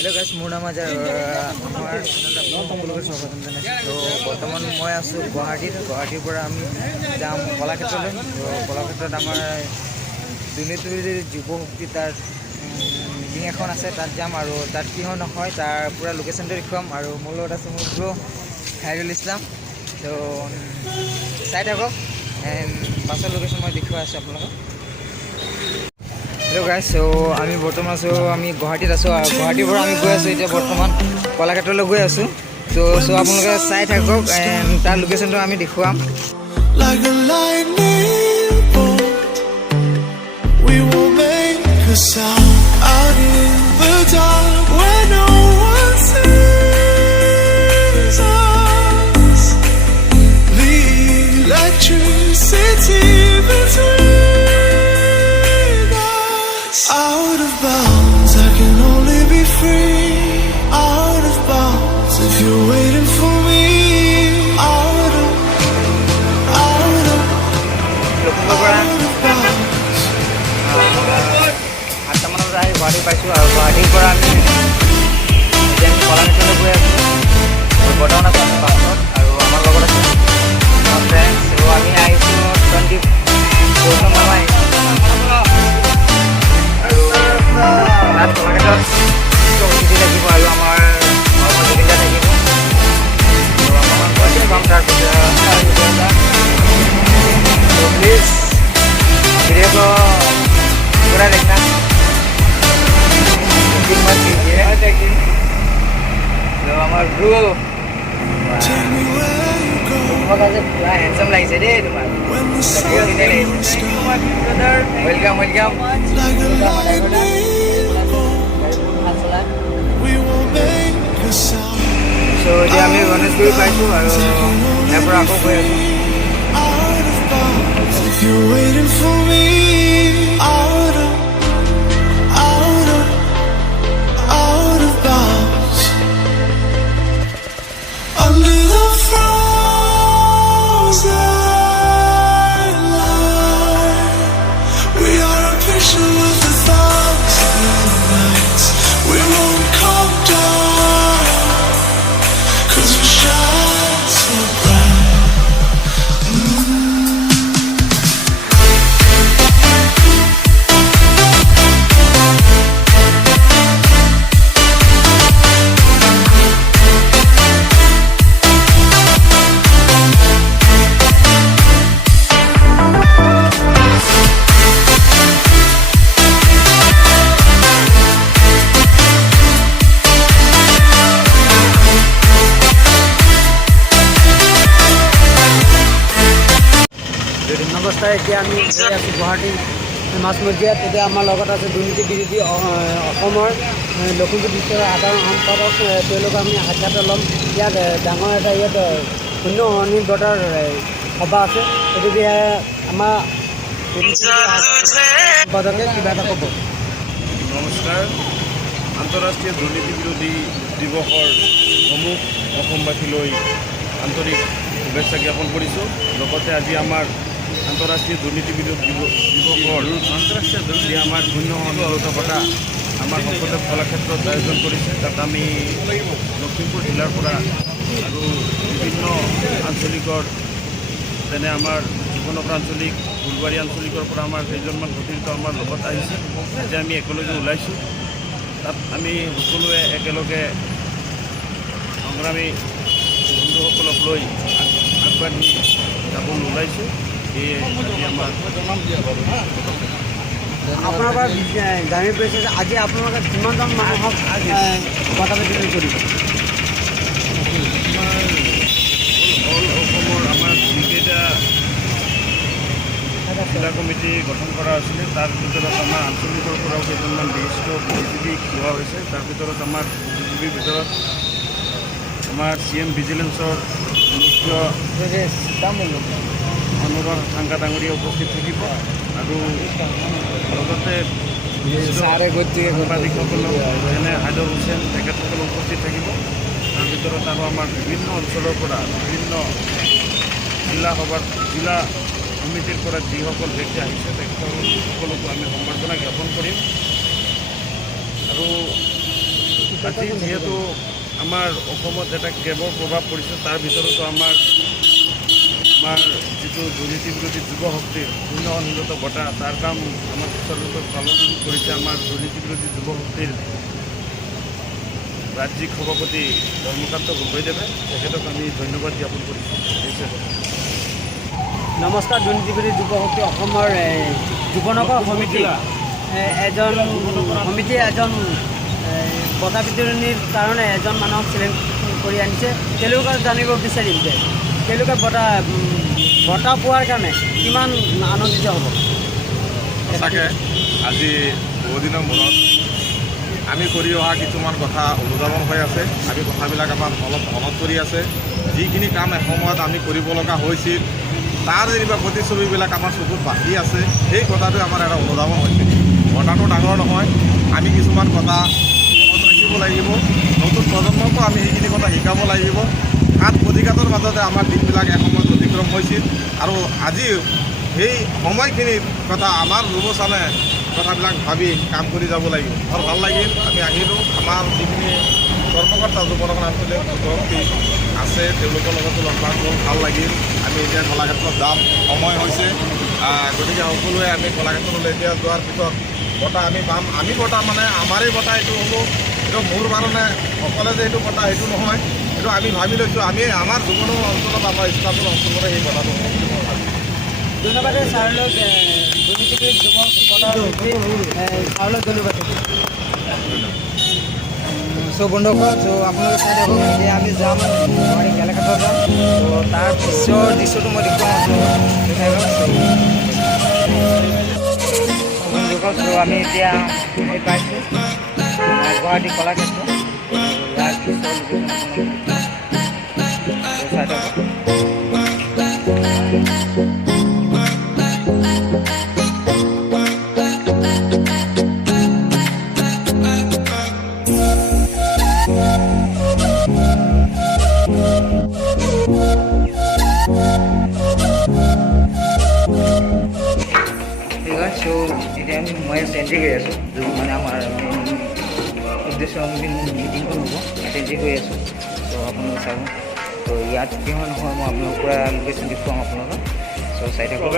Hello guys मोर नाम आज हमार সকলোকে স্বাগতম জানাইছোঁ। তো বৰ্তমান মই আছোঁ গুৱাহাটীৰ পৰা আমি যাম কলাক্ষেত্ৰলৈ। তো কলাক্ষেত্ৰত আমাৰ দুৰ্নীতিবিৰোধী যুৱ শক্তি তাৰ মিটিং এখন আছে, তাত যাম আৰু তাত কি হয় নহয় তাৰ পুৰা লোকেশ্যনটো দেখুৱাম। আৰু মোৰ লগত আছে মোৰ ব্ৰ খাইৰুল ইছলাম। তো চাই থাকক এণ্ড পাছৰ লোকেশ্যন মই দেখুৱাই আছোঁ আপোনালোকক। হেল্ল' গাইছ, চ' আমি বৰ্তমান আমি গুৱাহাটীত আছোঁ আৰু গুৱাহাটীৰ পৰা আমি গৈ আছোঁ এতিয়া বৰ্তমান কলাক্ষেত্ৰলৈ গৈ আছোঁ। তো চ' আপোনালোকে চাই থাকক এণ্ড তাৰ লোকেশ্যনটো আমি দেখুৱাম। Out of bounds, I can only be free. Out of bounds, if you're waiting for me. Out of bounds. 8টা মানত আহি গুৱাহাটী পাইছোঁ আৰু গুৱাহাটীৰ পৰা আমি কলাক্ষেত্ৰলৈ গৈ আছোঁ। বৰ্তমান আছোঁ আমি বাছত আৰু আমাৰ লগত আছে ফ্ৰেণ্ডছ। চ' আমি আহিছোঁ 24 নম্বৰ আহিছোঁ আৰু তাত কলাক্ষেত্ৰত অতিথি থাকিব আৰু আমাৰ জুবিনদা থাকিব। ত' অকণমান গুৱাহাটী পাম তাৰপিছত प्लीज वीडियो को पूरा देखना, मत कीजिए। तो हमारे ब्रो पूरा हैंडसम लाइस है दे तुम्हारा वेलकम वेलकम। सो এতিয়া আমি গণেশগুৰি পাইছোঁ আৰু ইয়াৰ পৰা আকৌ গৈ আছোঁ। If you're waiting for me, out of bounds, under the frozen line, we are a picture of the thousand nights. We won't come down, 'cause we shine so bright. নমস্কাৰ। এতিয়া আমি গৈ আছোঁ গুৱাহাটী মাছমজিয়াত। এতিয়া আমাৰ লগত আছে দুৰ্নীতি বিৰোধী অসমৰ লখিমপুৰ ডিষ্ট্ৰিক্টৰ সাধাৰণ সম্পাদক, তেওঁলোকক আমি সাক্ষাৎ ল'ম। ইয়াত ডাঙৰ এটা শূন্য অনিৰ্গতৰ সভা আছে, গতিকে আমাৰ সম্পাদকে কিবা এটা ক'ব। নমস্কাৰ। আন্তঃৰাষ্ট্ৰীয় দুৰ্নীতি বিৰোধী দিৱসৰ সমূহ অসমবাসীলৈ আন্তৰিক শুভেচ্ছা জ্ঞাপন কৰিছোঁ। লগতে আজি আমাৰ আন্তঃৰাষ্ট্ৰীয় দুৰ্নীতি বিৰোধী দিৱসৰ যি আমাৰ শূন্য অনিৰ্গততা আমাৰ শংকৰদেৱ কলাক্ষেত্ৰত আয়োজন কৰিছে, তাত আমি লখিমপুৰ জিলাৰ পৰা আৰু বিভিন্ন আঞ্চলিকৰ যেনে আমাৰ জীৱনক আঞ্চলিক, ফুলবাৰী আঞ্চলিকৰ পৰা আমাৰ কেইজনমান সতীৰ্থ আমাৰ লগত আহিছে। আজি আমি একেলগে ওলাইছোঁ। তাত আমি সকলোৱে একেলগে সংগ্ৰামী বন্ধুসকলক লৈ আগবাঢ়ি যাবলৈ ওলাইছোঁ। এয়ে আমাৰ আপোনাৰ পৰা জানিব পাৰিছে যে আজি আপোনালোকে কিমানজন মানুহক মতামত কৰিব? অল অসমৰ আমাৰ যিকেইটা জিলা কমিটি গঠন কৰা হৈছিলে, তাৰ ভিতৰত আমাৰ আঞ্চলিকৰ পৰাও কেইজনমান বিশিষ্ট বুদ্ধিজীৱীক লোৱা হৈছে। তাৰ ভিতৰত আমাৰ বুদ্ধিজীৱীৰ ভিতৰত আমাৰ CM ভিজিলেন্সৰ মুখ্য অনুৰাগ সাংকা ডাঙৰীয়া উপস্থিত থাকিব আৰু লগতে সাংবাদিকসকলক যেনে হাইদৰ হুছেইন তেখেতসকল উপস্থিত থাকিব। তাৰ ভিতৰত আৰু আমাৰ বিভিন্ন অঞ্চলৰ পৰা বিভিন্ন জিলা সমিতিৰ পৰা যিসকল ব্যক্তি আহিছে তেখেতসকলকো আমি সম্বৰ্ধনা জ্ঞাপন কৰিম। আৰু আজি যিহেতু আমাৰ অসমত এটা কেবৰ প্ৰভাৱ পৰিছে, তাৰ ভিতৰতো আমাৰ যিটো দুৰ্নীতি বিৰোধী যুৱ শক্তিৰ উন্নত বঁটা, তাৰ কাম আমাৰ সুচাৰুৰূপে পালন কৰিছে আমাৰ দুৰ্নীতি বিৰোধী যুৱ শক্তিৰ ৰাজ্যিক সভাপতি ধৰ্মকান্ত গগৈদেৱে। তেখেতক আমি ধন্যবাদ জ্ঞাপন কৰিছোঁ। নমস্কাৰ। দুৰ্নীতি বিৰোধী যুৱ শক্তি অসমৰ যুৱনগৰ সমিতি এজন বঁটা বিতৰণিৰ কাৰণে এজন মানুহক চিলেক্ট কৰি আনিছে। তেওঁলোকক জানিব বিচাৰিম যে তেওঁলোকে বঁটা পোৱাৰ কাৰণে কিমান আনন্দিত হ'ব। সঁচাকৈ আজি বহুদিনৰ মূৰত আমি কৰি অহা কিছুমান কথা অনুধাৱন হৈ আছে। আমি কথাবিলাক আমাৰ অলপ মনত পৰি আছে। যিখিনি কাম এসময়ত আমি কৰিব লগা হৈছিল, তাৰ যেনিবা প্ৰতিচ্ছবিবিলাক আমাৰ চকুত বাঢ়ি আছে, সেই কথাটো আমাৰ এটা অনুধাৱন হৈছে। ঘটনাটো ডাঙৰ নহয়, আমি কিছুমান কথা মনত ৰাখিব লাগিব। নতুন প্ৰজন্মকো আমি সেইখিনি কথা শিকাব লাগিব। ঘাত প্ৰতিঘাতৰ মাজতে আমাৰ দিনবিলাক এসময়ত অতিক্ৰম হৈছিল, আৰু আজি সেই সময়খিনিৰ কথা আমাৰ যুৱচামে কথাবিলাক ভাবি কাম কৰি যাব লাগিব। বৰ ভাল লাগিল, আমি আহিলোঁ। আমাৰ যিখিনি কৰ্মকৰ্তা যুৱনগৰ আঞ্চলিক শক্তি আছে তেওঁলোকৰ লগতো লগ পাই বৰ ভাল লাগিল। আমি এতিয়া কলাক্ষেত্ৰত যাম, সময় হৈছে। গতিকে সকলোৱে আমি কলাক্ষেত্ৰলৈ এতিয়া যোৱাৰ পিছত বঁটা আমি পাম। আমি বঁটা মানে আমাৰেই বঁটা এইটো হ'ব, এইটো মোৰ কাৰণে অকলে যে এইটো বঁটা সেইটো নহয়। এইটো আমি ভাবি লৈছোঁ, আমি আমাৰ যুৱনগৰ অঞ্চলত আমাৰ স্থানীয় অঞ্চলতে সেই বঁটাটো হ'ব বুলি মই ভাবিছোঁ। ধন্যবাদ ছাৰলৈ। দুৰ্নীতি বিৰোধী যুৱ ছাৰলৈ ধন্যবাদ। চ' বন্ধুসকল, চ' আপোনালোকে চাই থাকক। এতিয়া আমি যাম গুৱাহাটী কলাক্ষেত্ৰ যাম। চ' তাৰ পিছৰ দৃশ্যটো মই দেখুৱাম আপোনালোকক। দেখাই লওক। বন্ধুসকল, চ' আমি এতিয়া আহি পাইছোঁ গুৱাহাটী কলাক্ষেত্ৰ। ইয়াৰ পিছৰ লোকেশ্যন চাই থাকক। চ' এতিয়া আমি মই এণ্ট্ৰি কৰি আছোঁ, যোনটো মানে আমাৰ উদ্দেশ্য মিটিংখন হ'ব, ইয়াত এণ্ট্ৰি কৰি আছোঁ। চ' আপোনালোকে চাব। ত' ইয়াত কি হয় নহয় মই আপোনালোকৰ পৰা লোকেশ্যন দেখুৱাম আপোনালোকক। চ' চাই থাকক।